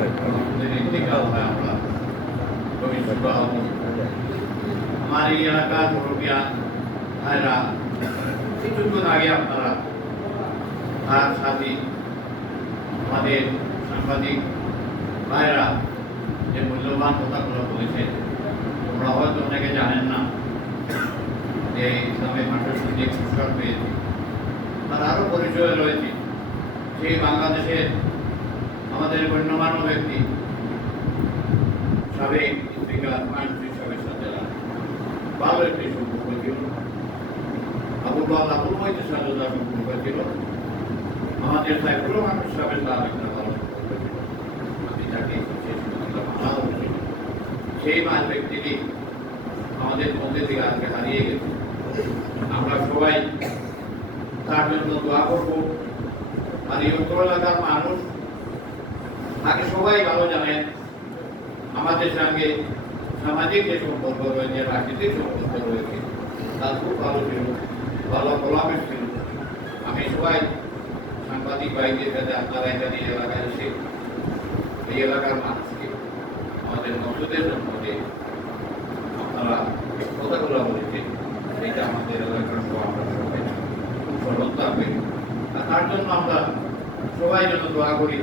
আমাদের ইন্তিকাল হয় আমরা আমার এই এলাকার মুরব্বিয়ান ভাইরা কিছুক্ষণ আগে আপনারা তার সাথে আমাদের সাংবাদিক ভাইরা যে মূল্যবান কথাগুলো বলেছেন, তোমরা হয়তো অনেকে জানেন না যে ইসলামী ভাষার যে পুরস্কার পেয়েছে তার আরও পরিচয় রয়েছে। সেই বাংলাদেশের আমাদের গণ্যমান্য ব্যক্তি সাবেক স্পিকার মানসিক সাহেবের সাথে ভালো একটি সম্পর্ক ছিল, আবুল মহিতের সাথে তার সম্পর্ক ছিল, আমাদের সাইফুর রহমান সাহেবের তার একটা ভালো সম্পর্ক ছিল। আমি তাকে সেই মান ব্যক্তিটি আমাদের মধ্যে থেকে আজকে হারিয়ে গেছে। আমরা সবাই তার জন্য দোয়া করবো। আর এই অঞ্চল এলাকার মানুষ তাকে সবাই ভালো জানেন। আমাদের সঙ্গে সামাজিক যে সম্পর্ক রয়েছে, রাজনৈতিক সম্পর্ক রয়েছে, তার খুব ভালো ছিল, ভালো গোলামের ছিল। আমি সবাই সাংবাদিক ভাইদের সাথে আপনারা এখানে এলাকায় এসে এই এলাকার মানুষকে আমাদের মসজিদের সম্পর্কে আপনারা কথাগুলো বলেছেন, সেইটা আমাদের এলাকার আমরা সবাই খুব সরল থাকবে। আর তার জন্য আমরা সবাই যেন দোয়া করি।